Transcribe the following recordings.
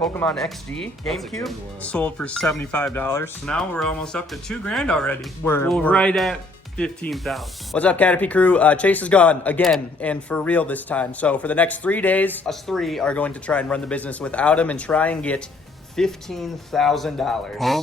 Pokemon XD GameCube. Sold for $75. Now we're almost up to $2,000 already. We're right at 15,000. What's up, CATRP crew? Chase is gone again, and for real this time. So for the next 3 days, us three are going to try and run the business without him and try and get $15,000. Huh?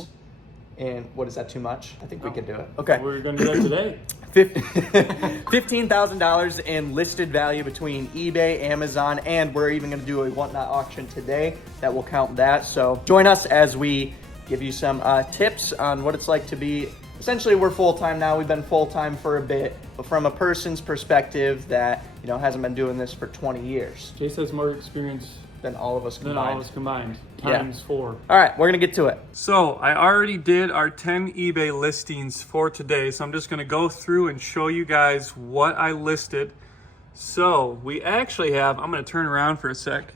And what is that, too much? I think we can do it. Okay. We're gonna do that today. $15,000 in listed value between eBay, Amazon, and we're even going to do a whatnot auction today that will count that. So join us as we give you some tips on what it's like to be, essentially we're full-time now. We've been full-time for a bit, but from a person's perspective that, you know, hasn't been doing this for 20 years. Chase has more experience than all of us combined. Times 4. All right, we're gonna get to it. So I already did our 10 eBay listings for today. So I'm just gonna go through and show you guys what I listed. So we actually have, I'm gonna turn around for a sec.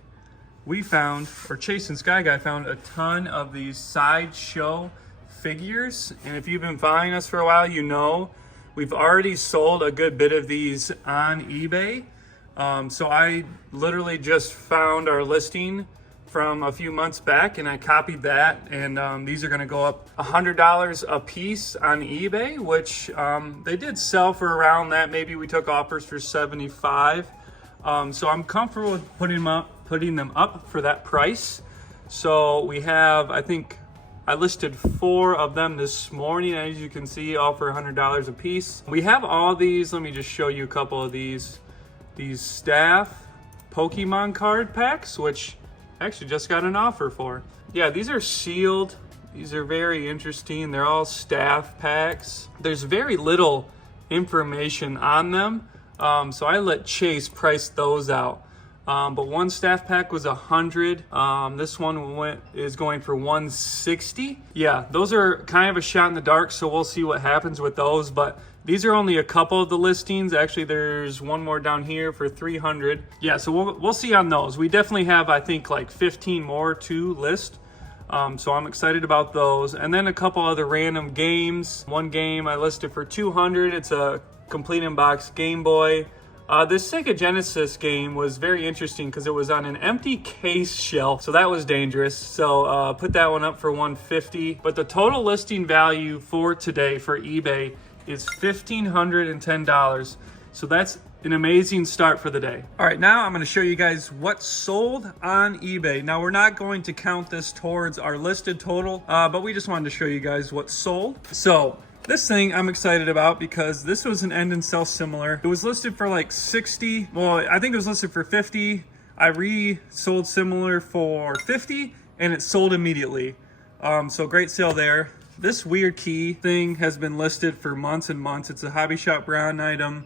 We found, or Chase and Sky Guy found a ton of these sideshow figures. And if you've been following us for a while, you know we've already sold a good bit of these on eBay. So I literally just found our listing from a few months back and I copied that, and these are going to go up $100 a piece on eBay, which they did sell for around that. Maybe we took offers for $75. So I'm comfortable with putting them up for that price. So we have, I think I listed 4 of them this morning, as you can see, all for $100 a piece. We have all these. Let me just show you a couple of these staff Pokemon card packs, which I actually just got an offer for. Yeah, these are sealed. These are very interesting. They're all staff packs. There's very little information on them, so I let Chase price those out. But one staff pack was $100. This one is going for $160. Yeah, those are kind of a shot in the dark, so we'll see what happens with those. But these are only a couple of the listings. Actually, there's one more down here for $300. Yeah, so we'll see on those. We definitely have, I think, like 15 more to list. So I'm excited about those. And then a couple other random games. One game I listed for $200. It's a complete in-box Game Boy. This Sega Genesis game was very interesting because it was on an empty case shelf, so that was dangerous. So put that one up for $150. But the total listing value for today for eBay is $1,510. So that's an amazing start for the day. All right, now I'm going to show you guys what sold on eBay. Now we're not going to count this towards our listed total, but we just wanted to show you guys what sold. So this thing I'm excited about because this was an end and sell similar. It was listed for like 60. Well, I think it was listed for 50. I resold similar for 50 and it sold immediately. So great sale there. This weird key thing has been listed for months and months. It's a Hobby Shop Brown item.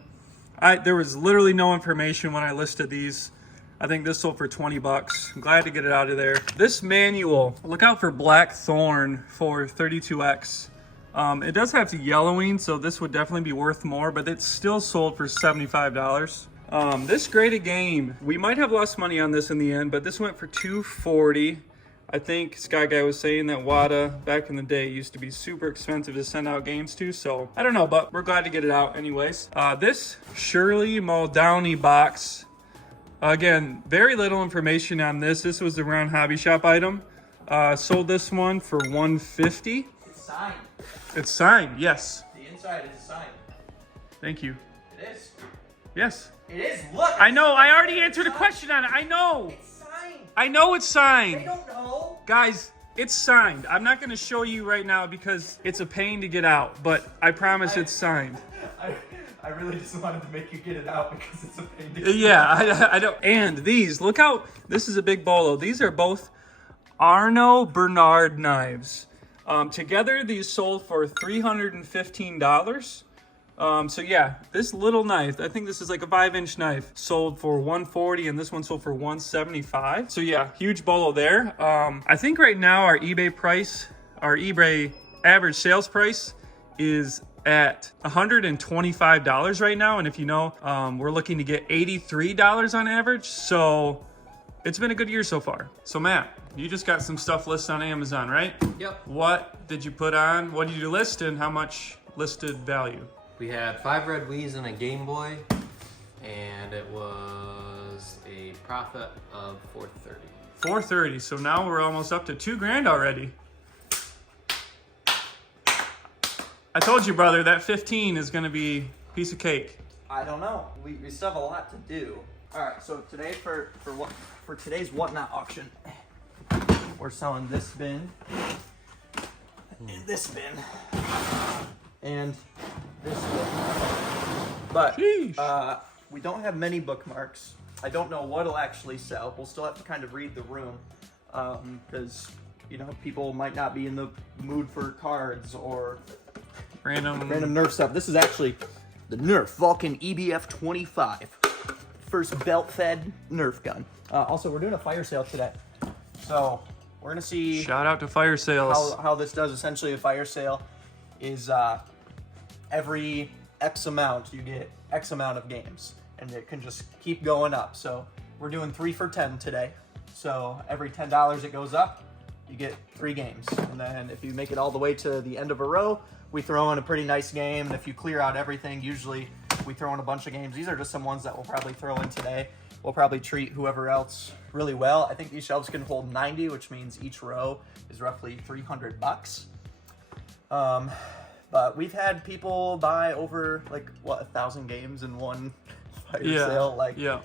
There was literally no information when I listed these. I think this sold for 20 bucks. I'm glad to get it out of there. This manual, look out for Black Thorn for 32X. It does have yellowing, so this would definitely be worth more, but it's still sold for $75. This graded game, we might have lost money on this in the end, but this went for $240. I think Sky Guy was saying that WADA back in the day used to be super expensive to send out games to, so I don't know, but we're glad to get it out anyways. This Shirley Muldowney box, again, very little information on this. This was the Round Hobby Shop item. Sold this one for $150. It's signed. It's signed, yes. The inside is signed. Thank you. It is. Yes. It is. Look. I know. I already answered a question on it. I know. It's signed. I know it's signed. They don't know. Guys, it's signed. I'm not going to show you right now because it's a pain to get out, but I promise it's signed. I really just wanted to make you get it out because it's a pain to get Yeah, I don't. And these, look how, this is a big bolo. These are both Arno Bernard knives. Together, these sold for $315. So yeah, this little knife, I think this is like a 5-inch knife, sold for $140, and this one sold for $175. So yeah, huge bolo there. I think right now our eBay price, our eBay average sales price is at $125 right now. And if you know, we're looking to get $83 on average. So it's been a good year so far. So Matt, you just got some stuff listed on Amazon, right? Yep. What did you put on? What did you list and how much listed value? We had 5 red Wii's and a Game Boy, and it was a profit of $430. 430. So now we're almost up to $2,000 already. I told you, brother, that 15 is going to be a piece of cake. I don't know. We still have a lot to do. All right, so today for today's Whatnot auction, we're selling this bin, this bin, and this bin. But we don't have many bookmarks. I don't know what'll actually sell. We'll still have to kind of read the room because you know people might not be in the mood for cards or random Nerf stuff. This is actually the Nerf Vulcan EBF 25. First belt-fed Nerf gun. Also, we're doing a fire sale today. So, we're going to see... Shout out to fire sales. How this does. Essentially, a fire sale is every X amount, you get X amount of games. And it can just keep going up. So, we're doing 3 for $10 today. So, every $10 it goes up, you get 3 games. And then if you make it all the way to the end of a row, we throw in a pretty nice game. And if you clear out everything, usually we throw in a bunch of games. These are just some ones that we'll probably throw in today. We'll probably treat whoever else really well. I think these shelves can hold 90, which means each row is roughly $300. But we've had people buy over like 1,000 games in one fire sale.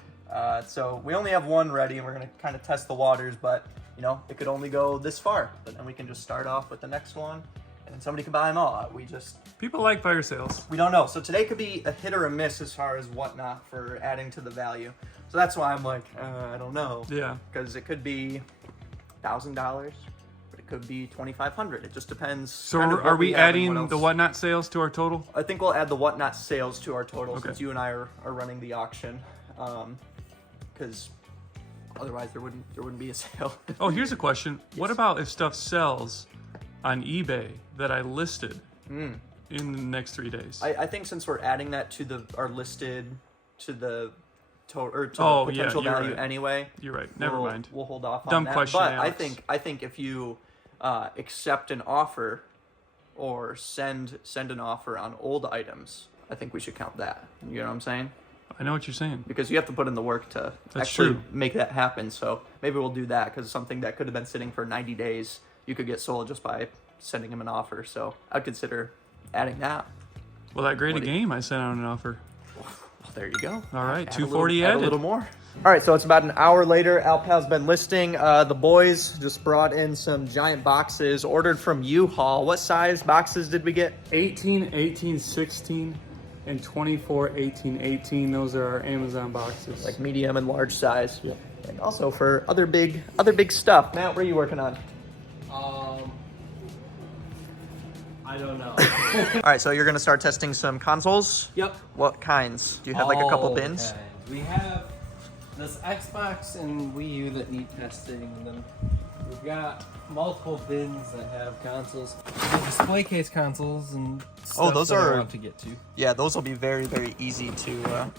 So we only have one ready, and we're gonna kind of test the waters. But you know, it could only go this far. But then we can just start off with the next one, and somebody can buy them all. People like fire sales. We don't know. So today could be a hit or a miss as far as Whatnot for adding to the value. So that's why I'm like, I don't know. Yeah. Because it could be $1,000, but it could be $2,500. It just depends. So are we adding the Whatnot sales to our total? I think we'll add the Whatnot sales to our total since you and I are running the auction. Because otherwise there wouldn't be a sale. Oh, here's a question. Yes. What about if stuff sells on eBay that I listed in the next 3 days? I think since we're adding that to our listed to the potential value anyway. You're right. Never mind. We'll hold off Dumb on that. question, But Alex. I think if you accept an offer or send an offer on old items, I think we should count that. You know what I'm saying? I know what you're saying. Because you have to put in the work to make that happen. So maybe we'll do that because something that could have been sitting for 90 days, you could get sold just by sending him an offer. So I'd consider adding that. Well, that great a game I sent out an offer. Well, there you go. All right, 240 added. A little more. All right, so it's about an hour later. Alpal's been listing. The boys just brought in some giant boxes ordered from U-Haul. What size boxes did we get? 18, 18, 16, and 24, 18, 18. Those are our Amazon boxes. Like medium and large size. Yep. And also for other big stuff. Matt, what are you working on? I don't know. All right, so you're gonna start testing some consoles? Yep. What kinds? Do you have like a couple bins? Kinds. We have this Xbox and Wii U that need testing, and then we've got multiple bins that have consoles, display case consoles, and stuff those that are out to get to. Yeah, those will be very, very easy to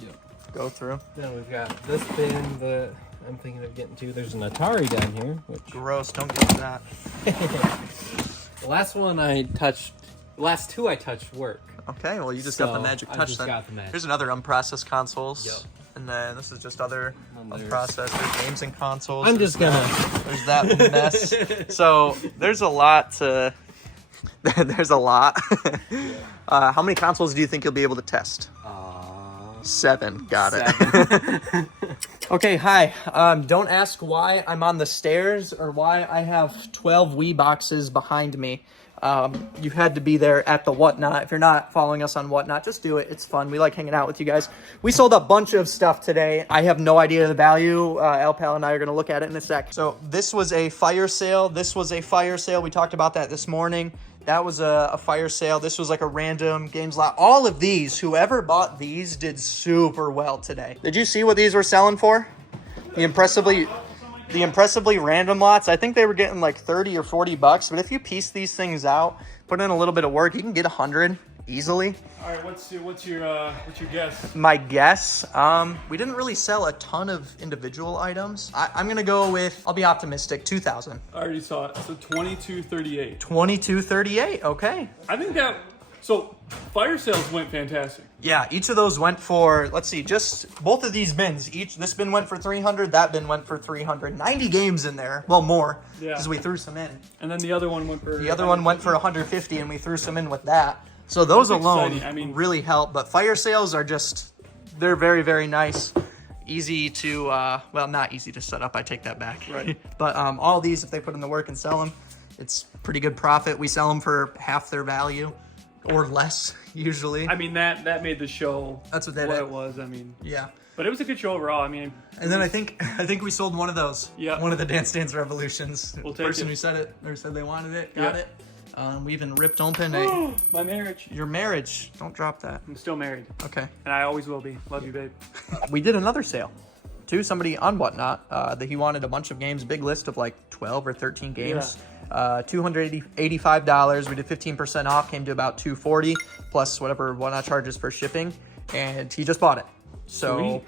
go through. Then we've got this bin that I'm thinking of getting to. There's an Atari down here. Which... Gross! Don't get that. The last one I touched. The last two I touched work. Okay, well you just got the magic touch. I just got the magic. Here's another unprocessed consoles. Yep. And then this is just other unprocessed. There's games and consoles. I'm just gonna. There's that mess. So there's a lot to. There's a lot. How many consoles do you think you'll be able to test? 7. Got it. Okay, hi. Don't ask why I'm on the stairs or why I have 12 Wii boxes behind me. You had to be there at the Whatnot. If you're not following us on Whatnot, just do it. It's fun. We like hanging out with you guys. We sold a bunch of stuff today. I have no idea the value. Alpal and I are going to look at it in a sec. So this was a fire sale. This was a fire sale. We talked about that this morning. That was a fire sale. This was like a random games lot. All of these, whoever bought these did super well today. Did you see what these were selling for? The impressively random lots. I think they were getting like 30 or 40 bucks. But if you piece these things out, put in a little bit of work, you can get 100 easily. All right, what's your guess? My guess, we didn't really sell a ton of individual items. I'm gonna go with, I'll be optimistic, 2,000. I already saw it. So 2238. 2238. Okay. I think that So fire sales went fantastic. Yeah, each of those went for, let's see, just both of these bins. This bin went for 300, that bin went for 300. 90 games in there. Well, more, because we threw some in. And then the other one went for... The other one went for 150, and we threw some in with that. So those alone really help. But fire sales are just, they're very, very nice. Easy to, well, not easy to set up. I take that back. Right. But all these, if they put in the work and sell them, it's pretty good profit. We sell them for half their value. Or less, usually. I mean, that made the show. That's what it was. I mean, yeah. But it was a good show overall. I mean, and then I think we sold one of those. Yeah. One of the Dance Dance Revolutions. We'll the take person it. who said it or said they wanted it got it. We even ripped open my marriage. your marriage. Don't drop that. I'm still married. Okay. And I always will be. Love you, babe. We did another sale to somebody on Whatnot that he wanted a bunch of games, big list of like 12 or 13 games. $285. We did 15% off, came to about $240 plus whatever Whatnot charges for shipping, and he just bought it. So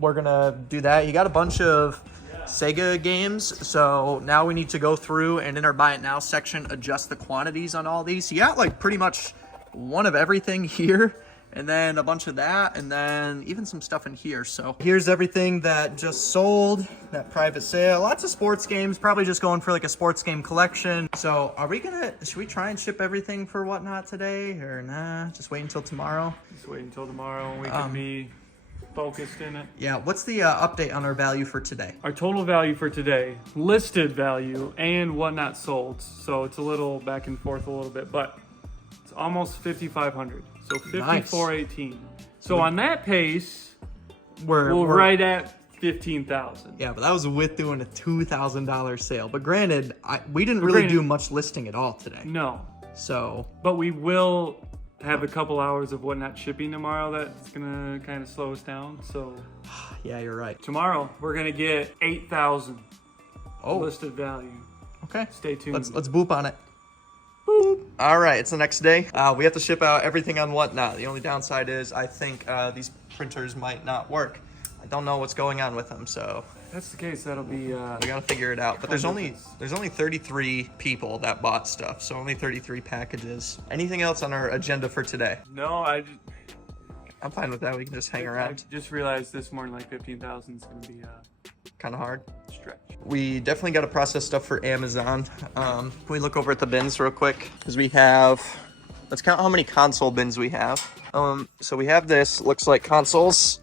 we're gonna do that. He got a bunch of Sega games, so now we need to go through and in our buy it now section adjust the quantities on all these. He got like pretty much one of everything here, and then a bunch of that, and then even some stuff in here. So here's everything that just sold, that private sale. Lots of sports games, probably just going for like a sports game collection. So should we try and ship everything for Whatnot today, or nah, just wait until tomorrow? Just wait until tomorrow and we can be focused in it. Yeah, what's the update on our value for today? Our total value for today, listed value and Whatnot sold. So it's a little back and forth a little bit, but it's almost 5,500. So 5418. So on that pace, we're right at 15,000. Yeah, but that was with doing a $2,000 sale. But granted, we didn't really do much listing at all today. No. So. But we will have a couple hours of Whatnot shipping tomorrow. That's gonna kind of slow us down. So. Yeah, you're right. Tomorrow we're gonna get 8,000. Listed value. Okay. Stay tuned. Let's boop on it. All right, it's the next day. We have to ship out everything on Whatnot. The only downside is I think these printers might not work. I don't know what's going on with them, so if that's the case, that'll be. We gotta figure it out. But there's only 33 people that bought stuff, so only 33 packages. Anything else on our agenda for today? No, I'm fine with that. We can just hang around. I just realized this morning like 15,000 is gonna be kind of hard. Stretch. We definitely got to process stuff for Amazon. Can we look over at the bins real quick? Because we have, let's count how many console bins we have. So we have this, looks like consoles.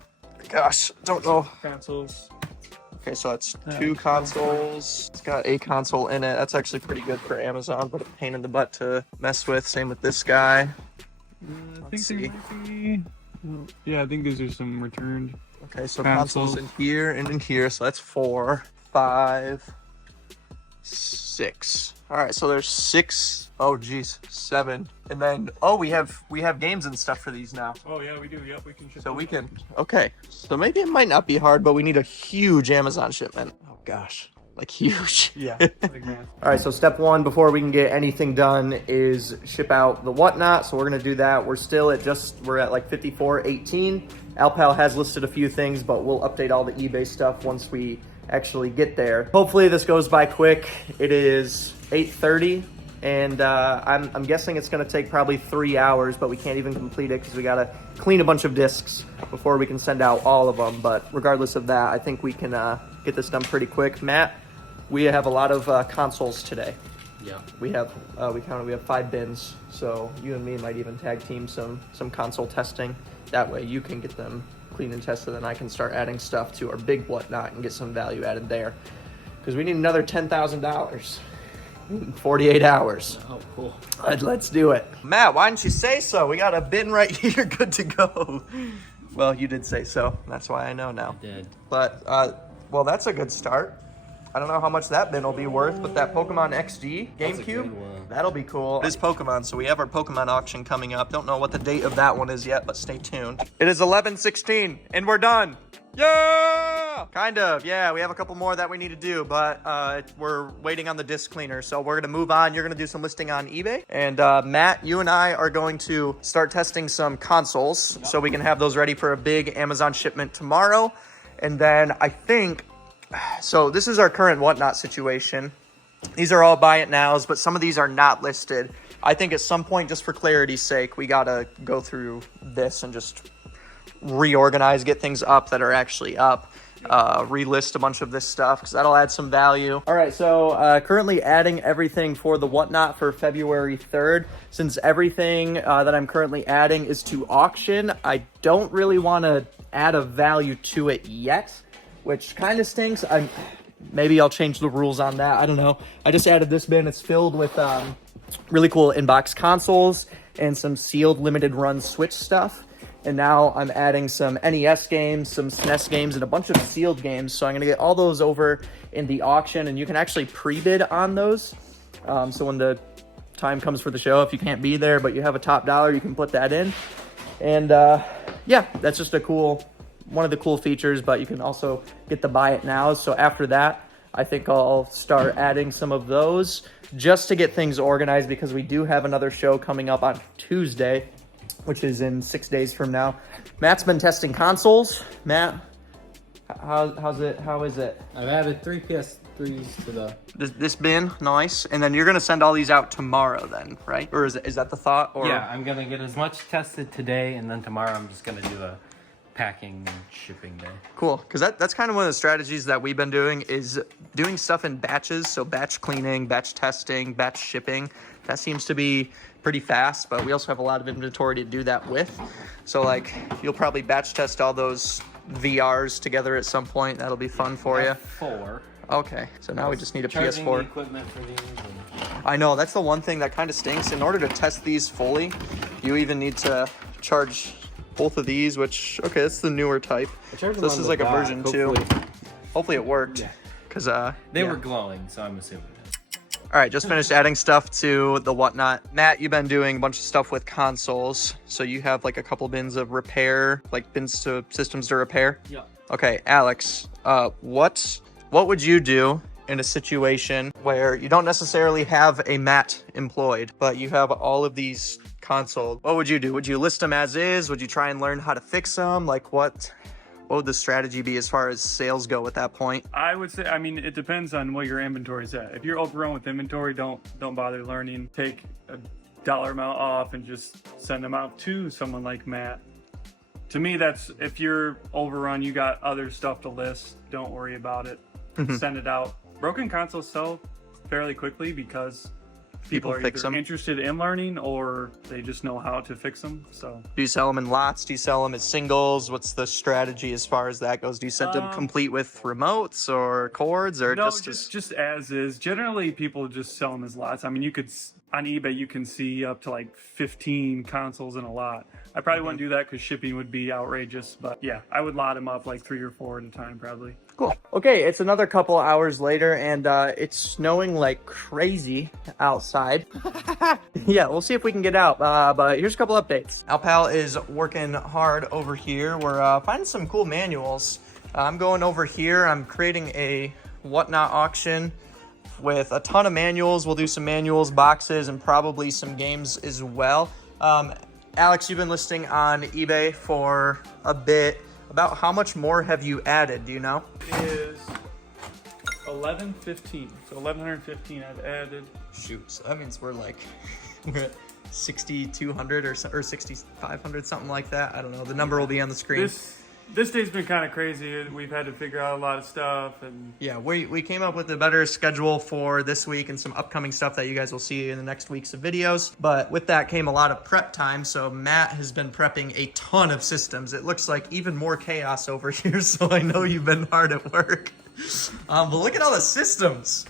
Gosh, don't know. Consoles. Okay, so that's 2 consoles. It's got a console in it. That's actually pretty good for Amazon, but a pain in the butt to mess with. Same with this guy. Let's see. Yeah, I think these are some returned. Okay, so consoles in here and in here. So that's 4, 5, 6. All right, so there's 6. Oh, geez, 7. And then, we have games and stuff for these now. Oh yeah, we do. Yep, we can ship. So we can. Okay, so maybe it might not be hard, but we need a huge Amazon shipment. Oh gosh, like huge. Yeah. All right, so step 1 before we can get anything done is ship out the Whatnot. So we're gonna do that. We're at like 5418. Alpal has listed a few things, but we'll update all the eBay stuff once we actually get there. Hopefully this goes by quick. It is 8:30, and I'm guessing it's gonna take probably 3 hours, but we can't even complete it because we gotta clean a bunch of discs before we can send out all of them. But regardless of that, I think we can get this done pretty quick. Matt, we have a lot of consoles today. Yeah. We have 5 bins, so you and me might even tag team some console testing. That way you can get them clean and tested, and I can start adding stuff to our big Whatnot and get some value added there. Because we need another $10,000 in 48 hours. Oh, cool. Let's do it. Matt, why didn't you say so? We got a bin right here good to go. Well, you did say so. That's why I know now. I did. But, well, that's a good start. I don't know how much that bin will be worth, but that Pokemon XD GameCube, that'll be cool. It is Pokemon, so we have our Pokemon auction coming up. Don't know what the date of that one is yet, but stay tuned. It is 11:16, and we're done. Yeah! Kind of, yeah. We have a couple more that we need to do, but we're waiting on the disc cleaner, so we're gonna move on. You're gonna do some listing on eBay, and Matt, you and I are going to start testing some consoles, so we can have those ready for a big Amazon shipment tomorrow. And then I think, so this is our current Whatnot situation. These are all buy it nows, but some of these are not listed. I think at some point, just for clarity's sake, we gotta go through this and just reorganize, get things up that are actually up, relist a bunch of this stuff because that'll add some value. All right, so currently adding everything for the whatnot for February 3rd. Since everything that I'm currently adding is to auction, I don't really want to add a value to it yet, which kind of stinks. Maybe I'll change the rules on that. I don't know. I just added this bin. It's filled with really cool inbox consoles and some sealed limited run Switch stuff. And now I'm adding some NES games, some SNES games, and a bunch of sealed games. So I'm going to get all those over in the auction, and you can actually pre-bid on those. So when the time comes for the show, if you can't be there but you have a top dollar, you can put that in. And yeah, that's just one of the cool features, but you can also get the buy it now. So after that, I think I'll start adding some of those just to get things organized, because we do have another show coming up on Tuesday, which is in 6 days from now. Matt's been testing consoles. Matt, how's it? How is it? I've added 3 PS3s to this bin, nice. And then you're gonna send all these out tomorrow, then, right? Or is that the thought? Or yeah, I'm gonna get as much tested today, and then tomorrow I'm just gonna do a packing and shipping day. Cool, because that's kind of one of the strategies that we've been doing, is doing stuff in batches. So batch cleaning, batch testing, batch shipping. That seems to be pretty fast, but we also have a lot of inventory to do that with. So like, you'll probably batch test all those VRs together at some point. That'll be fun for you. 4. Okay, so now we just need a Charging PS4. the equipment for these. I know, that's the one thing that kind of stinks. In order to test these fully, you even need to charge both of these, which, okay, that's the newer type. So this is like a version 2. Hopefully it worked. Yeah. Because they were glowing, so I'm assuming. All right, just finished adding stuff to the whatnot. Matt, you've been doing a bunch of stuff with consoles. So you have like a couple bins of repair, like bins to systems to repair. Yeah. Okay, Alex, what would you do in a situation where you don't necessarily have a Matt employed, but you have all of these consoles? What would you do? Would you list them as is? Would you try and learn how to fix them? Like what would the strategy be as far as sales go at that point? I would say, I mean, it depends on what your inventory's at. If you're overrun with inventory, don't bother learning. Take a dollar amount off and just send them out to someone like Matt. To me, that's, if you're overrun, you got other stuff to list, don't worry about it. Send it out. Broken consoles sell fairly quickly because people are fix either them. interested in learning or they just know how to fix them. So Do you sell them in lots? Do you sell them as singles? What's the strategy as far as that goes? Do you send them complete with remotes or cords, or no, just just as is. Generally, people just sell them as lots. I mean, you could, on eBay, you can see up to like 15 consoles in a lot. I probably wouldn't do that because shipping would be outrageous. But yeah, I would lot them up like 3 or 4 at a time, probably. Cool. Okay, it's another couple hours later, and it's snowing like crazy outside. Yeah, we'll see if we can get out, but here's a couple updates. Alpal is working hard over here. We're finding some cool manuals. I'm going over here. I'm creating a whatnot auction with a ton of manuals. We'll do some manuals, boxes, and probably some games as well. Alex, you've been listing on eBay for a bit. About how much more have you added? Do you know? It is 1115. So 1115 I've added. Shoot, so that means we're at 6,200 or 6,500, something like that. I don't know. The number will be on the screen. This day's been kind of crazy. We've had to figure out a lot of stuff, and Yeah, we came up with a better schedule for this week and some upcoming stuff that you guys will see in the next weeks of videos. But with that came a lot of prep time, so Matt has been prepping a ton of systems. It looks like even more chaos over here, so I know you've been hard at work. But look at all the systems.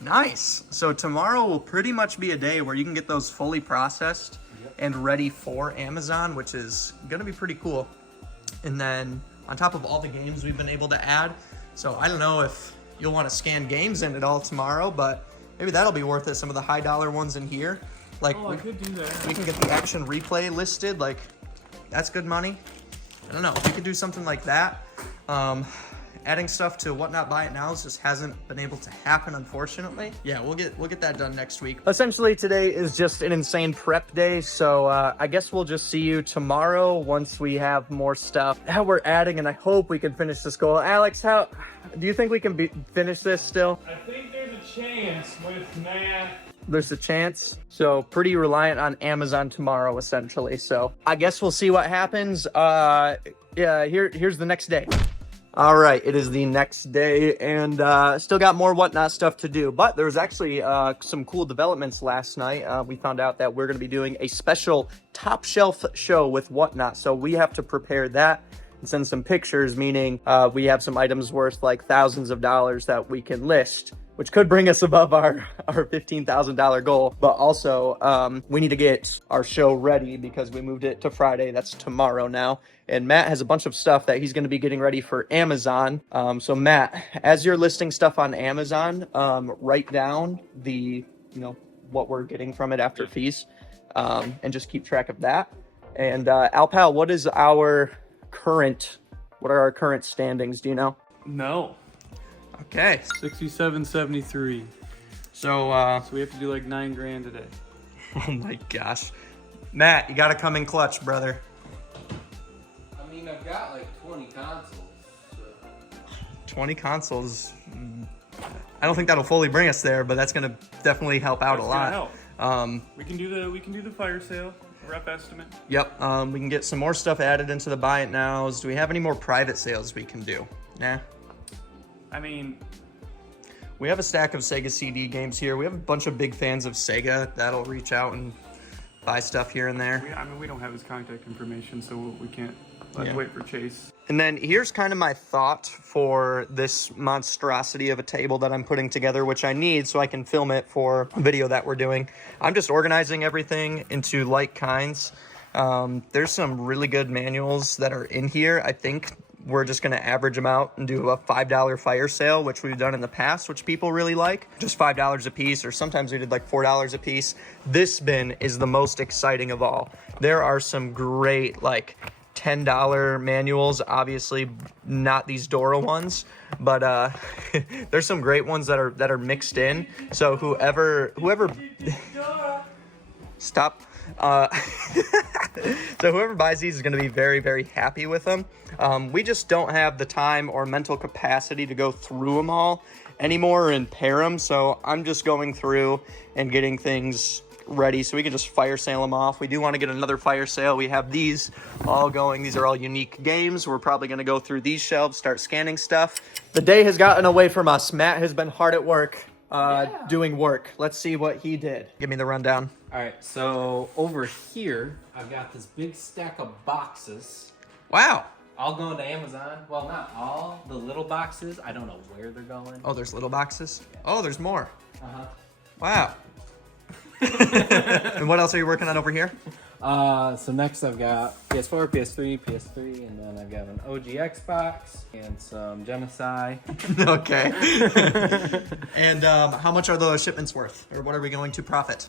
Nice. So tomorrow will pretty much be a day where you can get those fully processed and ready for Amazon, which is going to be pretty cool. And then on top of all the games we've been able to add, so I don't know if you'll want to scan games in it all tomorrow, but maybe that'll be worth it. Some of the high dollar ones in here, like I could do that. we can get the action replay listed, like that's good money. I don't know, if you could do something like that. Adding stuff to Whatnot Buy It Now just hasn't been able to happen, unfortunately. Yeah, we'll get that done next week. Essentially, today is just an insane prep day, so I guess we'll just see you tomorrow once we have more stuff that we're adding, and I hope we can finish this goal. Alex, how do you think we can finish this still? I think there's a chance with Matt. There's a chance. So pretty reliant on Amazon tomorrow, essentially. So I guess we'll see what happens. Yeah, here's the next day. All right, it is the next day, and still got more Whatnot stuff to do. But there was actually some cool developments last night. We found out that we're going to be doing a special top shelf show with Whatnot. So we have to prepare that and send some pictures, meaning we have some items worth like thousands of dollars that we can list, which could bring us above our $15,000 goal. But also, we need to get our show ready because we moved it to Friday. That's tomorrow now. And Matt has a bunch of stuff that he's going to be getting ready for Amazon. So Matt, as you're listing stuff on Amazon, write down what we're getting from it after fees, and just keep track of that. And Alpal, what are our current standings? Do you know? No. Okay. 67.73. So we have to do like $9 grand today. oh my gosh. Matt, you got to come in clutch, brother. I mean, I've got like 20 consoles. So. 20 consoles. I don't think that'll fully bring us there, but that's going to definitely help out a lot. Help. We can do the fire sale, rep estimate. Yep. We can get some more stuff added into the buy it nows. Do we have any more private sales we can do? Nah. I mean, we have a stack of Sega CD games here. We have a bunch of big fans of Sega that'll reach out and buy stuff here and there. we don't have his contact information, so we can't. Let's wait for Chase. And then here's kind of my thought for this monstrosity of a table that I'm putting together, which I need so I can film it for a video that we're doing. I'm just organizing everything into like kinds. There's some really good manuals that are in here. I think we're just going to average them out and do a $5 fire sale, which we've done in the past, which people really like. Just $5 a piece, or sometimes we did like $4 a piece. This bin is the most exciting of all. There are some great like $10 manuals, obviously not these Dora ones, but there's some great ones that are mixed in. So whoever stop. So whoever buys these is going to be very, very happy with them. We just don't have the time or mental capacity to go through them all anymore and pair them. So I'm just going through and getting things ready so we can just fire sale them off. We do want to get another fire sale. We have these all going. These are all unique games. We're probably going to go through these shelves, start scanning stuff. The day has gotten away from us. Matt has been hard at work doing work. Let's see what he did. Give me the rundown. All right, so over here, I've got this big stack of boxes. Wow. All going to Amazon. Well, not all. The little boxes, I don't know where they're going. Oh, there's little boxes? Oh, there's more. Uh-huh. Wow. And what else are you working on over here? So next I've got PS4, PS3, and then I've got an OG Xbox and some Genocide. Okay. And how much are those shipments worth? Or what are we going to profit?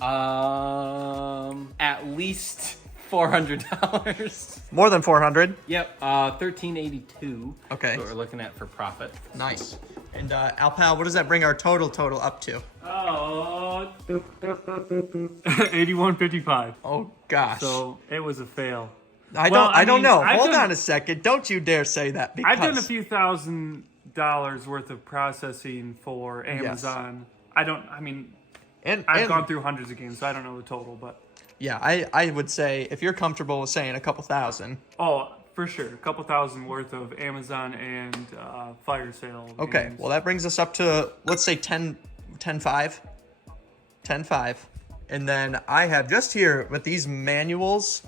At least $400. More than 400? Yep, $13.82. Okay. That's what we're looking at for profit. Nice. And Alpal, what does that bring our total up to? Oh, 81.55. Oh gosh. So it was a fail. I don't know. Hold on a second. Don't you dare say that. Because I've done a few $1,000s worth of processing for Amazon. Yes. I've gone through hundreds of games, so I don't know the total, but yeah, I would say if you're comfortable with saying a couple thousand. Oh, for sure. A couple thousand worth of Amazon and fire sale. Okay, games. well that brings us up to, let's say 10.5. 10.5. And then I have just here with these manuals,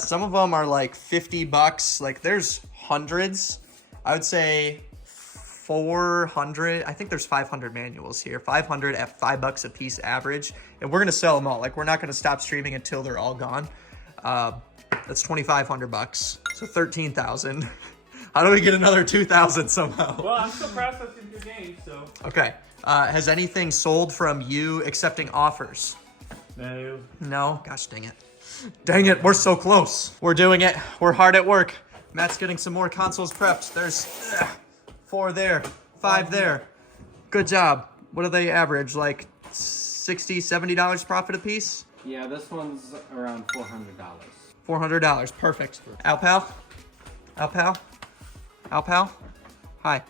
some of them are like $50. Like there's hundreds. I would say 400. I think there's 500 manuals here. 500 at $5 a piece average. And we're going to sell them all. Like we're not going to stop streaming until they're all gone. That's $2,500. So 13,000. How do we get another 2,000 somehow? Well, I'm still processing your game, so. Okay. Has anything sold from you accepting offers? No. No? Gosh dang it. Dang it, we're so close. We're doing it. We're hard at work. Matt's getting some more consoles prepped. There's 4 there, 5 there. Good job. What do they average? Like $60, $70 profit a piece? Yeah, this one's around $400. $400. Perfect. Alpal? Hi.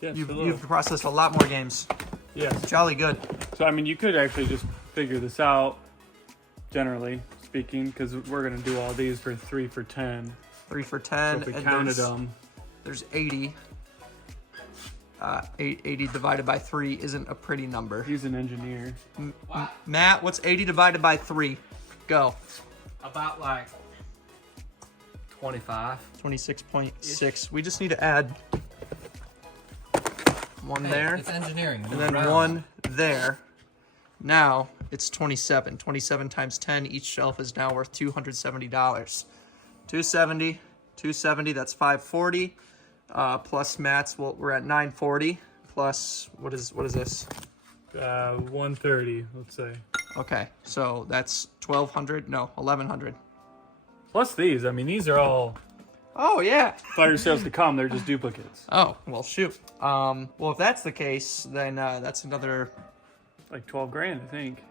Yes, You've processed a lot more games. Yes. Jolly good. So, I mean, you could actually just figure this out, generally speaking, because we're going to do all these for 3 for 10. 3 for So 10. if we and counted them, there's 80. 80 divided by 3 isn't a pretty number. he's an engineer. Matt, what's 80 divided by 3? Go. About like 25. 26.6. We just need to add one there. It's engineering. And then one there. Now it's 27. 27 times 10. Each shelf is now worth $270. 270, that's 540. Plus Matt's, well, we're at 940. Plus, what is this? 130, let's say. Okay, so that's 1,200. No, 1,100. Plus these. I mean, these are all Oh yeah. fire sales to come. They're just duplicates. Oh well, shoot. Well, if that's the case, then that's another. Like 12 grand, I think.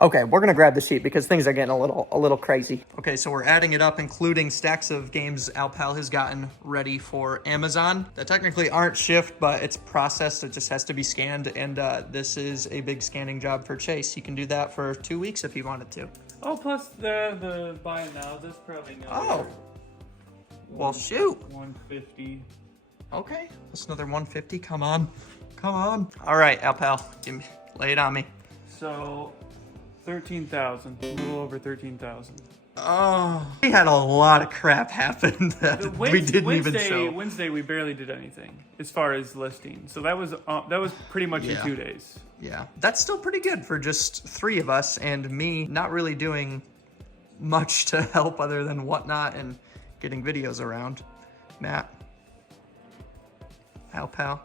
Okay, we're gonna grab the sheet because things are getting a little crazy. Okay, so we're adding it up, including stacks of games Alpal has gotten ready for Amazon that technically aren't shipped, but it's processed. It just has to be scanned, and this is a big scanning job for Chase. He can do that for 2 weeks if he wanted to. Oh, plus the buy it now. That's probably another. Oh. Well, shoot. 150. Okay, that's another 150. Come on, come on. All right, Alpal, lay it on me. So, 13,000. A little over 13,000. Oh, we had a lot of crap happen that we didn't even show. Wednesday, we barely did anything as far as listing. So that was pretty much in 2 days. Yeah, that's still pretty good for just 3 of us and me not really doing much to help other than whatnot and getting videos around. Matt, Alpal.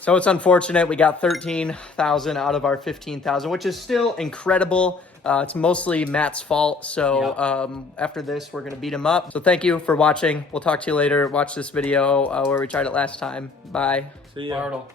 So it's unfortunate we got 13,000 out of our 15,000, which is still incredible. It's mostly Matt's fault. So after this, we're going to beat him up. So thank you for watching. We'll talk to you later. Watch this video where we tried it last time. Bye. See ya. Bartle.